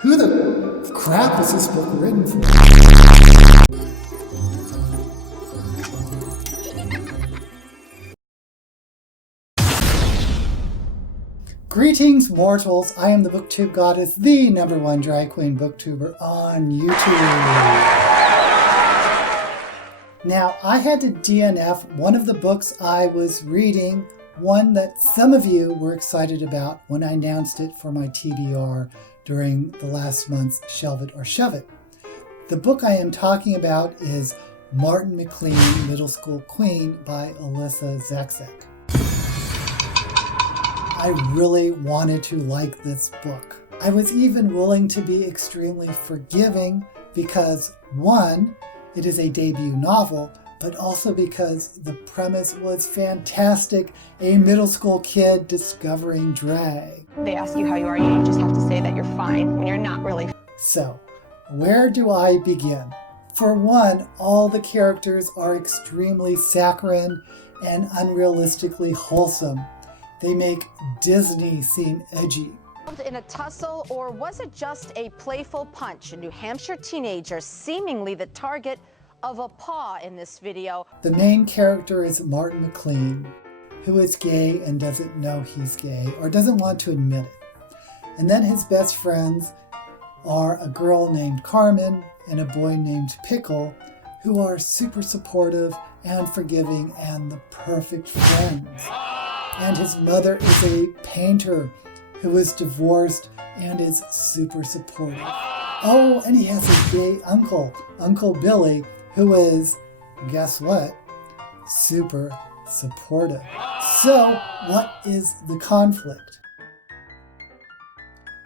Who the crap was this book written for? Greetings, mortals. I am the Booktube Goddess, the #1 drag queen booktuber on YouTube. Now, I had to DNF one of the books I was reading, one that some of you were excited about when I announced it for my TBR during the last month's Shelve It or Shove It. The book I am talking about is Martin McLean, Middle School Queen by Alyssa Zakzek. I really wanted to like this book. I was even willing to be extremely forgiving because, one, it is a debut novel, but also because the premise was fantastic. A middle school kid discovering drag. They ask you how you are, you just have to say that you're fine when you're not really. So, where do I begin? For one, all the characters are extremely saccharine and unrealistically wholesome. They make Disney seem edgy. In a tussle, or was it just a playful punch? A New Hampshire teenager seemingly the target of a paw in this video. The main character is Martin McLean, who is gay and doesn't know he's gay or doesn't want to admit it. And then his best friends are a girl named Carmen and a boy named Pickle, who are super supportive and forgiving and the perfect friends. And his mother is a painter who is divorced and is super supportive. Oh, and he has a gay uncle, Uncle Billy, who is, guess what, super supportive. So, what is the conflict?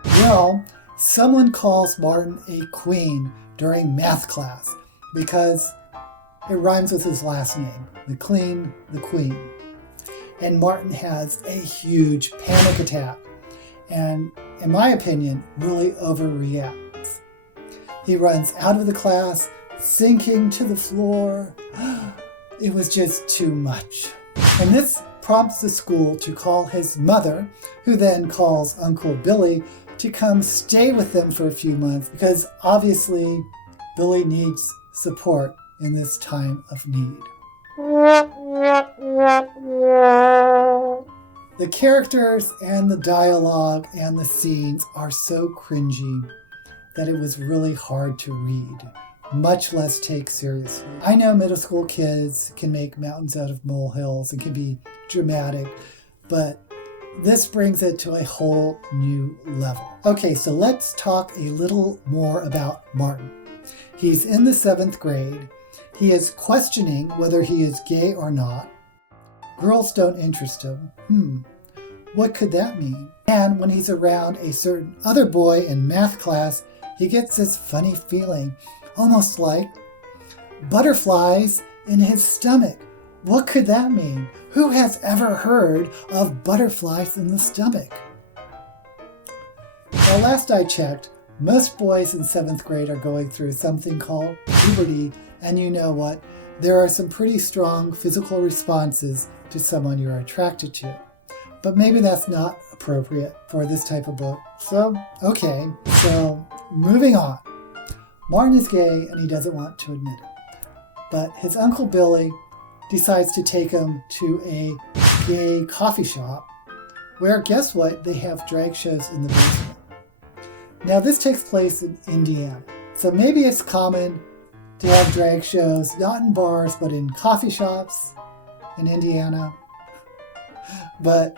Well, someone calls Martin a queen during math class because it rhymes with his last name, McLean, the queen. And Martin has a huge panic attack and, in my opinion, really overreacts. He runs out of the class, sinking to the floor. It was just too much. And this prompts the school to call his mother, who then calls Uncle Billy to come stay with them for a few months because obviously Billy needs support in this time of need. The characters and the dialogue and the scenes are so cringy that it was really hard to read, much less take seriously. I know middle school kids can make mountains out of molehills and can be dramatic, but this brings it to a whole new level. Okay, so let's talk a little more about Martin. He's in the 7th grade. He is questioning whether he is gay or not. Girls don't interest him. What could that mean? And when he's around a certain other boy in math class, he gets this funny feeling, almost like butterflies in his stomach. What could that mean? Who has ever heard of butterflies in the stomach? Well, last I checked, most boys in 7th grade are going through something called puberty, and you know what? There are some pretty strong physical responses to someone you're attracted to. But maybe that's not appropriate for this type of book. So, okay, so moving on. Martin is gay and he doesn't want to admit it. But his Uncle Billy decides to take him to a gay coffee shop where, guess what, they have drag shows in the basement. Now this takes place in Indiana. So maybe it's common to have drag shows, not in bars, but in coffee shops in Indiana. But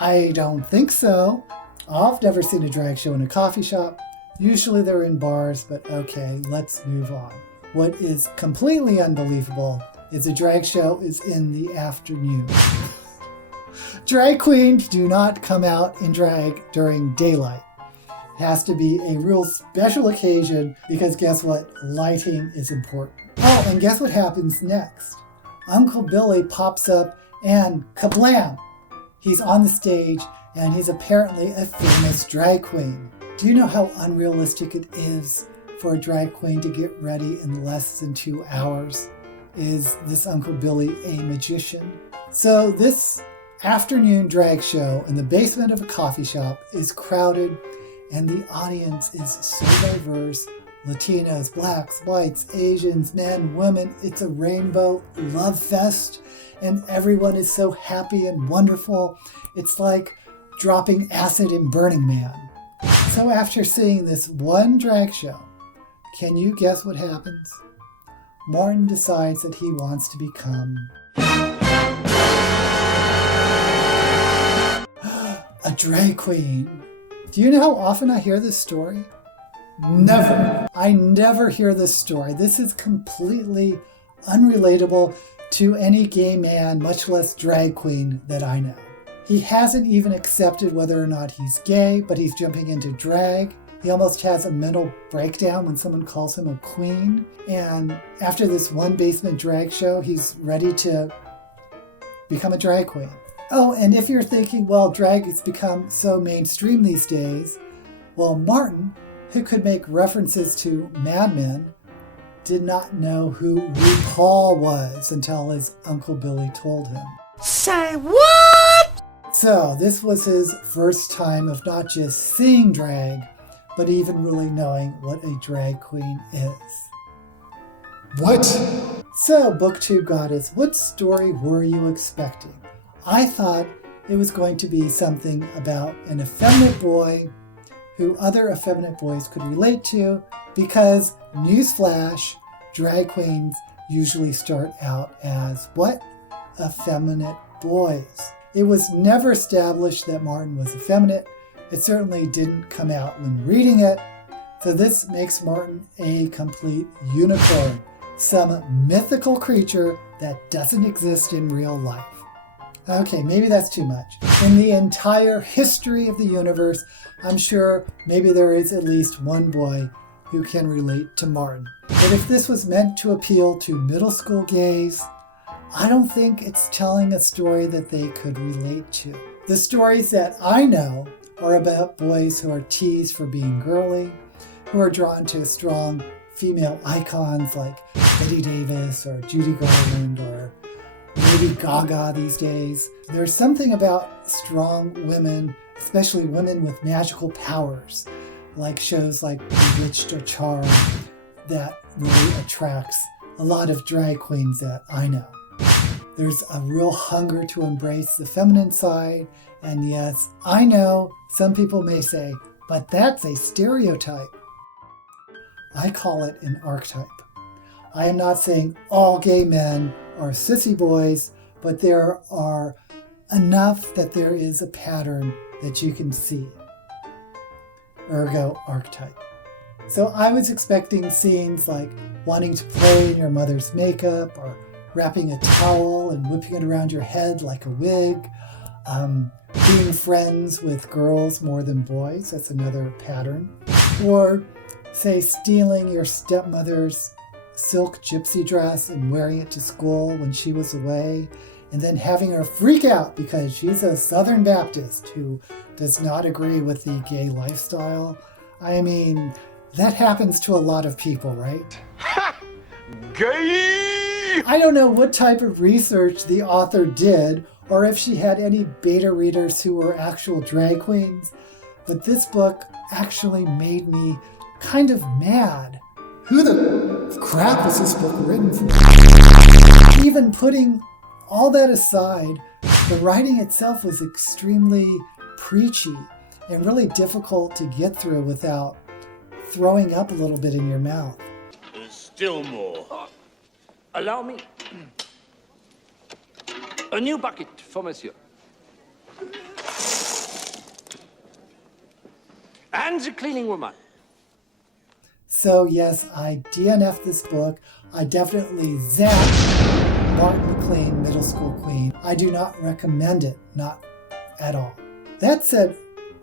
I don't think so. I've never seen a drag show in a coffee shop. Usually they're in bars, but okay, let's move on. What is completely unbelievable is a drag show is in the afternoon. Drag queens do not come out in drag during daylight. It has to be a real special occasion because guess what? Lighting is important. Oh, and guess what happens next? Uncle Billy pops up and kablam! He's on the stage and he's apparently a famous drag queen. Do you know how unrealistic it is for a drag queen to get ready in less than 2 hours? Is this Uncle Billy a magician? So this afternoon drag show in the basement of a coffee shop is crowded and the audience is so diverse. Latinos, blacks, whites, Asians, men, women. It's a rainbow love fest, and everyone is so happy and wonderful. It's like dropping acid in Burning Man. So after seeing this one drag show, can you guess what happens? Martin decides that he wants to become a drag queen. Do you know how often I hear this story? Never. I never hear this story. This is completely unrelatable to any gay man, much less drag queen, that I know. He hasn't even accepted whether or not he's gay, but he's jumping into drag. He almost has a mental breakdown when someone calls him a queen. And after this one basement drag show, he's ready to become a drag queen. Oh, and if you're thinking, well, drag has become so mainstream these days, well, Martin, who could make references to Mad Men, did not know who RuPaul was until his Uncle Billy told him. Say what? So this was his first time of not just seeing drag, but even really knowing what a drag queen is. What? So, Booktube Goddess, what story were you expecting? I thought it was going to be something about an effeminate boy who other effeminate boys could relate to, because, newsflash, drag queens usually start out as what? Effeminate boys. It was never established that Martin was effeminate. It certainly didn't come out when reading it. So this makes Martin a complete unicorn, some mythical creature that doesn't exist in real life. Okay, maybe that's too much. In the entire history of the universe, I'm sure maybe there is at least one boy who can relate to Martin. But if this was meant to appeal to middle school gays, I don't think it's telling a story that they could relate to. The stories that I know are about boys who are teased for being girly, who are drawn to strong female icons like Betty Davis or Judy Garland or Lady Gaga these days. There's something about strong women, especially women with magical powers, like shows like Bewitched or Charmed, that really attracts a lot of drag queens that I know. There's a real hunger to embrace the feminine side, and yes, I know some people may say, but that's a stereotype. I call it an archetype. I am not saying all gay men are sissy boys, but there are enough that there is a pattern that you can see. Ergo, archetype. So I was expecting scenes like wanting to play in your mother's makeup, or wrapping a towel and whipping it around your head like a wig, being friends with girls more than boys, that's another pattern, or say stealing your stepmother's silk gypsy dress and wearing it to school when she was away, and then having her freak out because she's a Southern Baptist who does not agree with the gay lifestyle. I mean, that happens to a lot of people, right? Ha! Gay! I don't know what type of research the author did, or if she had any beta readers who were actual drag queens, but this book actually made me kind of mad. Who the crap was this book written for? Even putting all that aside, the writing itself was extremely preachy and really difficult to get through without throwing up a little bit in your mouth. Still more. Allow me. A new bucket for monsieur. And the cleaning woman. So yes, I DNF'd this book. I definitely zapped Martin McLean, Middle School Queen. I do not recommend it, not at all. That said,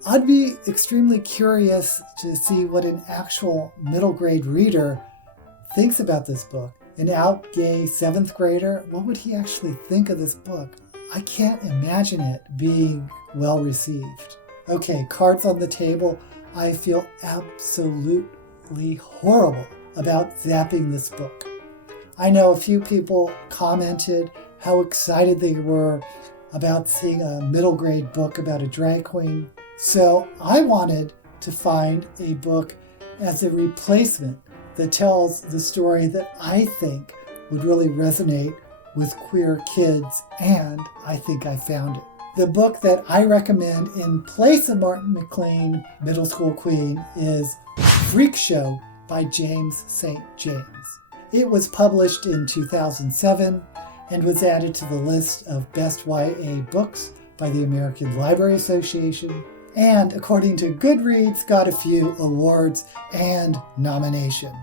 I'd be extremely curious to see what an actual middle grade reader thinks about this book. An out gay 7th grader, what would he actually think of this book? I can't imagine it being well received. Okay, cards on the table. I feel absolutely horrible about zapping this book. I know a few people commented how excited they were about seeing a middle grade book about a drag queen. So I wanted to find a book as a replacement that tells the story that I think would really resonate with queer kids, and I think I found it. The book that I recommend in place of Martin McLean, Middle School Queen, is Freak Show by James St. James. It was published in 2007 and was added to the list of best YA books by the American Library Association, and according to Goodreads, got a few awards and nominations.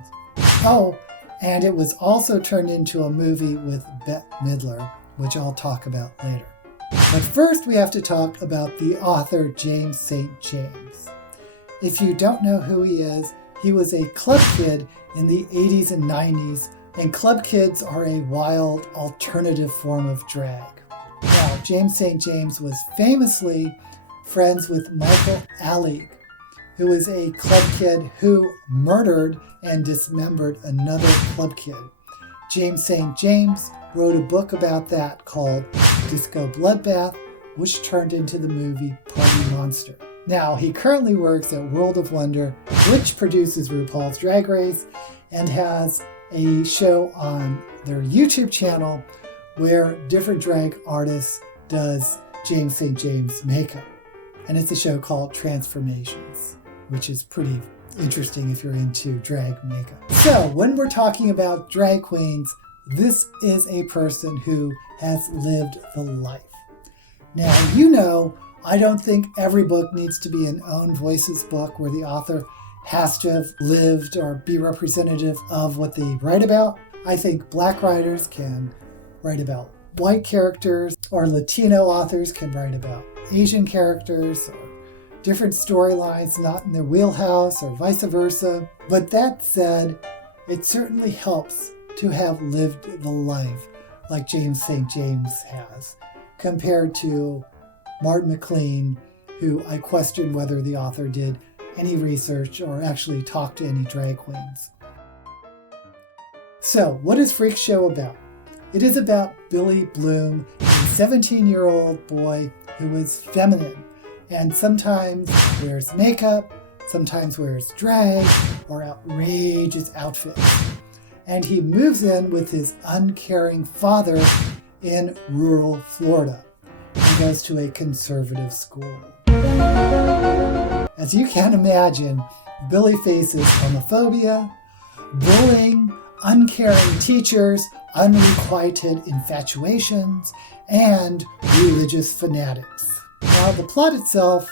Oh, and it was also turned into a movie with Bette Midler, which I'll talk about later. But first we have to talk about the author James St. James. If you don't know who he is, he was a club kid in the 80s and 90s, and club kids are a wild alternative form of drag. Now, James St. James was famously friends with Michael Alig, who was a club kid who murdered and dismembered another club kid. James St. James wrote a book about that called Disco Bloodbath, which turned into the movie Party Monster. Now, he currently works at World of Wonder, which produces RuPaul's Drag Race, and has a show on their YouTube channel where different drag artists does James St. James makeup. And it's a show called Transformations, which is pretty interesting if you're into drag makeup. So when we're talking about drag queens, this is a person who has lived the life. Now, you know, I don't think every book needs to be an own voices book where the author has to have lived or be representative of what they write about. I think Black writers can write about white characters, or Latino authors can write about Asian characters, or different storylines not in their wheelhouse, or vice versa. But that said, it certainly helps to have lived the life like James St. James has, compared to Martin McLean, who I question whether the author did any research or actually talked to any drag queens. So, what is Freak Show about? It is about Billy Bloom, a 17-year-old boy who is feminine and sometimes wears makeup, sometimes wears drag or outrageous outfits. And he moves in with his uncaring father in rural Florida and goes to a conservative school. As you can imagine, Billy faces homophobia, bullying, uncaring teachers, unrequited infatuations, and religious fanatics. Now, the plot itself,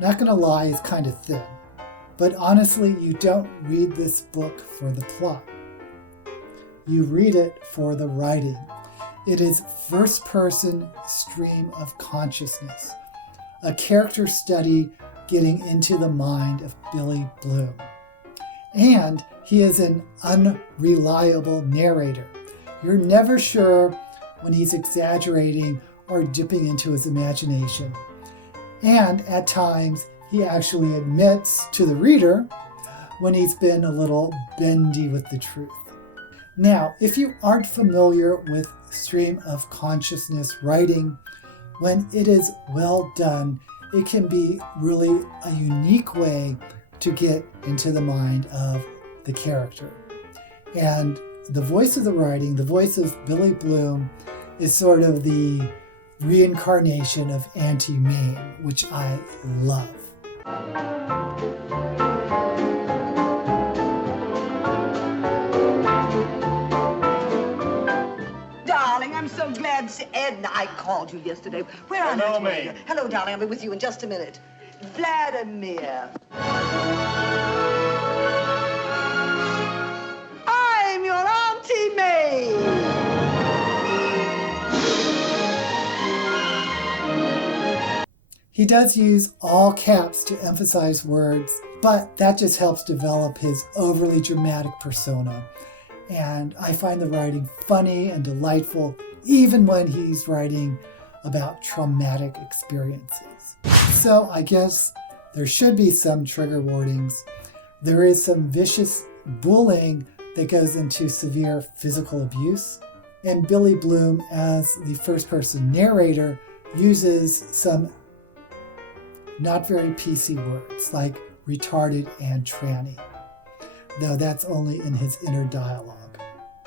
not gonna lie, is kind of thin. But honestly, you don't read this book for the plot. You read it for the writing. It is first-person stream of consciousness, a character study getting into the mind of Billy Bloom. And he is an unreliable narrator. You're never sure when he's exaggerating or dipping into his imagination. And at times, he actually admits to the reader when he's been a little bendy with the truth. Now, if you aren't familiar with stream of consciousness writing, when it is well done, it can be really a unique way to get into the mind of the character. And the voice of the writing, the voice of Billy Bloom, is sort of the reincarnation of Auntie Mame, which I love. Darling, I'm so glad to see Ed and I called you yesterday. Where are you? May. Hello, darling. I'll be with you in just a minute. Vladimir. I'm your Auntie May. He does use all caps to emphasize words, but that just helps develop his overly dramatic persona. And I find the writing funny and delightful, even when he's writing about traumatic experiences. So I guess there should be some trigger warnings. There is some vicious bullying that goes into severe physical abuse. And Billy Bloom, as the first-person narrator, uses some not very PC words like retarded, and tranny. Though that's only in his inner dialogue.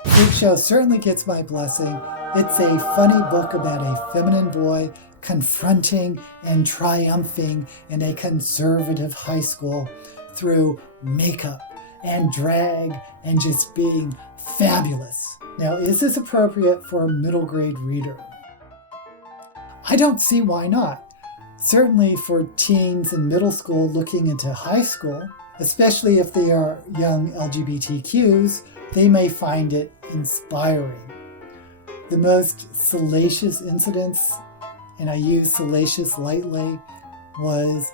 Freak Show certainly gets my blessing. It's a funny book about a feminine boy confronting and triumphing in a conservative high school through makeup and drag and just being fabulous. Now, is this appropriate for a middle grade reader? I don't see why not. Certainly for teens in middle school looking into high school, especially if they are young LGBTQs, they may find it inspiring. The most salacious incidents, and I use salacious lightly, was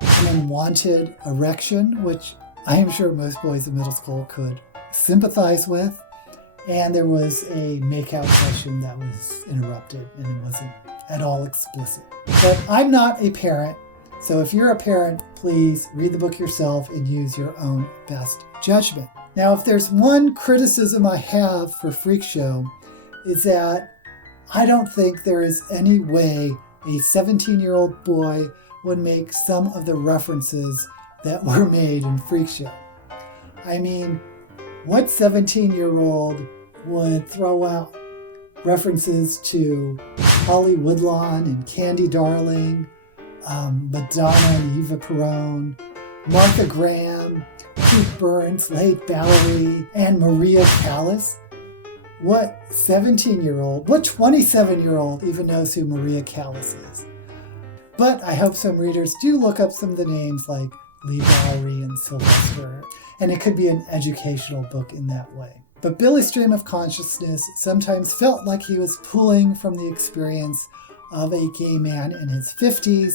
an unwanted erection, which I am sure most boys in middle school could sympathize with. And there was a makeout session that was interrupted, and it wasn't at all explicit. But I'm not a parent, so if you're a parent, please read the book yourself and use your own best judgment. Now, if there's one criticism I have for Freak Show, is that I don't think there is any way a 17-year-old boy would make some of the references that were made in Freak Show. I mean, what 17-year-old would throw out references to Holly Woodlawn and Candy Darling, Madonna and Eva Perón, Martha Graham, Pete Burns, Late Bowery, and Maria Callas? What 17-year-old, what 27-year-old even knows who Maria Callas is? But I hope some readers do look up some of the names like Lee Bowery and Sylvester, and it could be an educational book in that way. But Billy's stream of consciousness sometimes felt like he was pulling from the experience of a gay man in his 50s,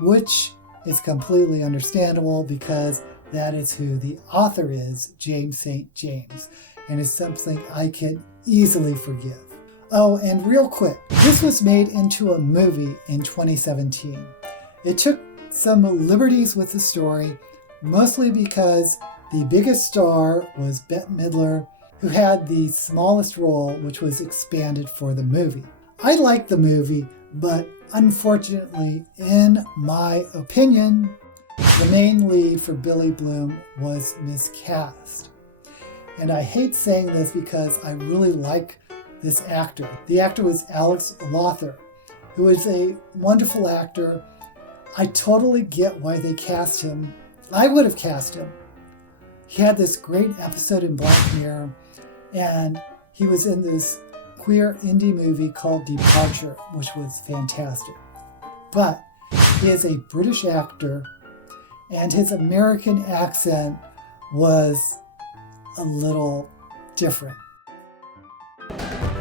which is completely understandable because that is who the author is, James St. James, and is something I can easily forgive. Oh, and real quick, this was made into a movie in 2017. It took some liberties with the story, mostly because the biggest star was Bette Midler, who had the smallest role, which was expanded for the movie. I liked the movie, but unfortunately, in my opinion, the main lead for Billy Bloom was miscast. And I hate saying this because I really like this actor. The actor was Alex Lothar, who is a wonderful actor. I totally get why they cast him. I would have cast him. He had this great episode in Black Mirror, and he was in this queer indie movie called Departure, which was fantastic. But he is a British actor, and his American accent was a little different.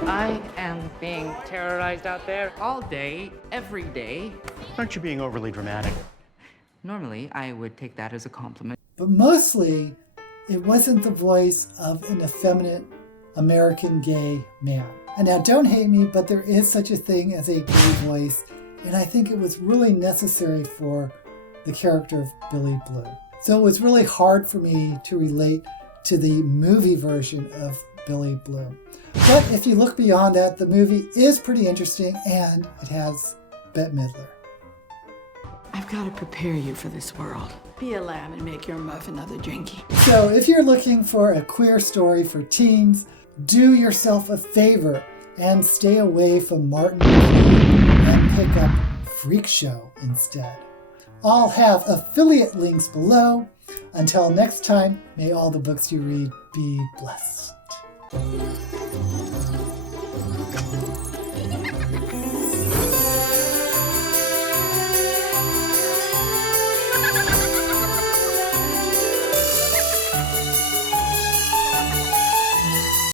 I am being terrorized out there all day, every day. Aren't you being overly dramatic? Normally, I would take that as a compliment. But mostly, it wasn't the voice of an effeminate American gay man. And now don't hate me, but there is such a thing as a gay voice, and I think it was really necessary for the character of Billy Bloom. So it was really hard for me to relate to the movie version of Billy Bloom. But if you look beyond that, the movie is pretty interesting, and it has Bette Midler. I've got to prepare you for this world. Be a lamb and make your muff another drinky. So if you're looking for a queer story for teens, do yourself a favor and stay away from Martin and pick up Freak Show instead. I'll have affiliate links below. Until next time, may all the books you read be blessed.